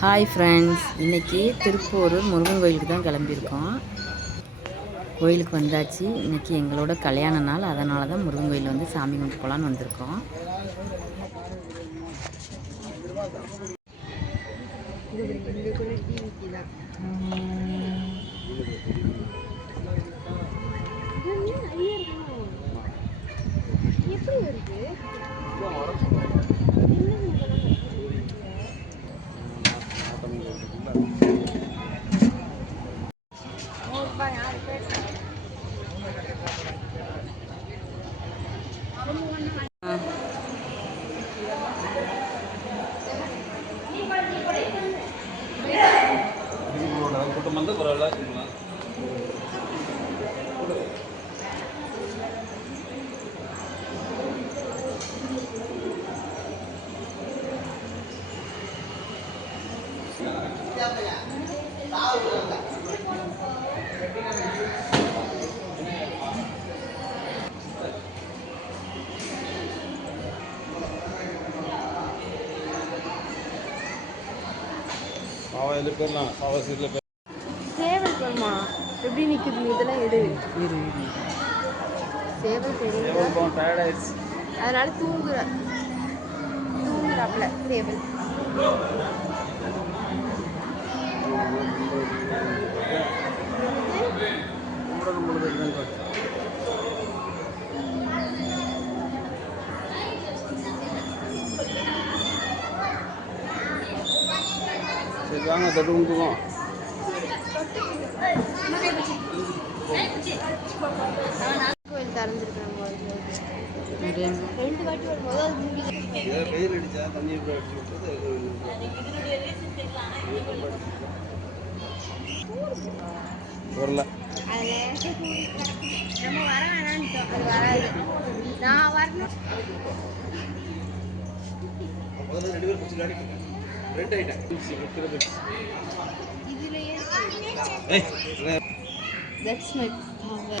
Hi friends, இன்றைக்கி திருப்பூர் முருகன் கோயிலுக்கு தான் கிளம்பியிருக்கோம். கோயிலுக்கு வந்தாச்சு. இன்றைக்கி எங்களோட கல்யாண நாள், அதனால தான் முருகன் கோயிலில் வந்து சாமி கும்பிட்டு போகலான்னு வந்திருக்கோம். கூட்டம் வந்து பரவாயில்ல. சேவல் வருமா? எப்படி நிக்குது? இதெல்லாம் எடு. சேவல் டயர்டாயிடுச்சு, அதனால தூங்குறாப்ல சேவல். சரி வாங்க தொட்டு கும்பிடுவோம். கோயில் திறந்துருக்கிறோம். 2 வாட்டி வரும்போது அது மூடி வெயில் அடிச்சா தண்ணி அடிச்சு விட்டது வரல. நம்ம வர வேணான்ட்டோம், அது வராது. நான் வரணும். முதல்ல 2 பேர் பிடிச்சி விளையாடிட்டு ரெண்டு ஐட்டம் இதுலயே that's my power.